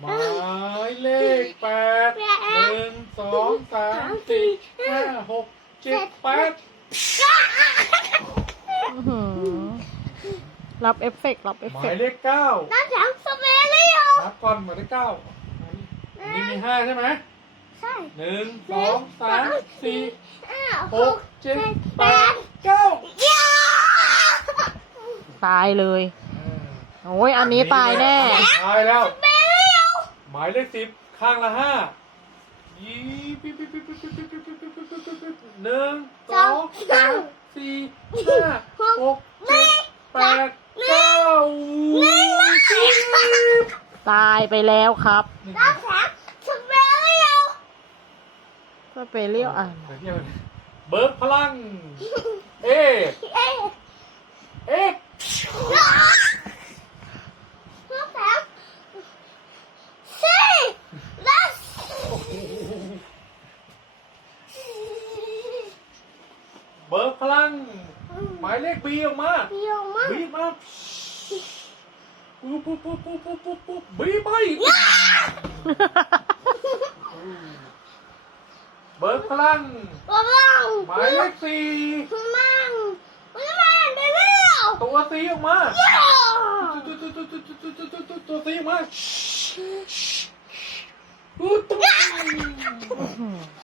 หมายเลขแปดหนึ่งสองสามสี่ห้าหกเจ็ดแปดอื้อหือรับเอฟเฟกต์รับเอฟหมาเฟยกต์เลขเก้าน้ำแข็งสเปรย์เลยเหรอนับก่อนหมายเลขเก้าอันนี้มีห้าใช่ไหมใช่หนึ่งสองสามสี่ห้าหกเจ็ดแปดเก้าเย้ตายเลยโอ้ยอันนี้ตายแน่ ตายแล้วสเป มายเลขสิบข้างละห้ายี่ปิ๊บปิ๊บปิ๊บปิ๊บปิ๊บปิ๊บปิ๊บปิ๊บปิ๊บปิ๊บปิ๊บหนึ่งสองสามสี่ห้าหกเจ็ดแปดเก้าสิบตายไปแล้วครับน้ำแข็งสเปรย์เลยเหรอก็ไปเรียกอะเบิร์กพลัง เอ เอ๊ะ เอ็ก น้ำแข็งสี่ลัส เบิร์ก พลัง หมายเลขบีออกมาเดียวมากบีออกมาปุ๊บปุ๊บปุ๊บปุ๊บปุ๊บปุ๊บปุ๊บบีไปเบิร์กพลังระวังหมายเลขสี่มังมันไปเร็วตัวสีออกมาเย้ตัวตัวตัวตัวตัวตัวตัวตัวตัวสีออกมาอู้ตัว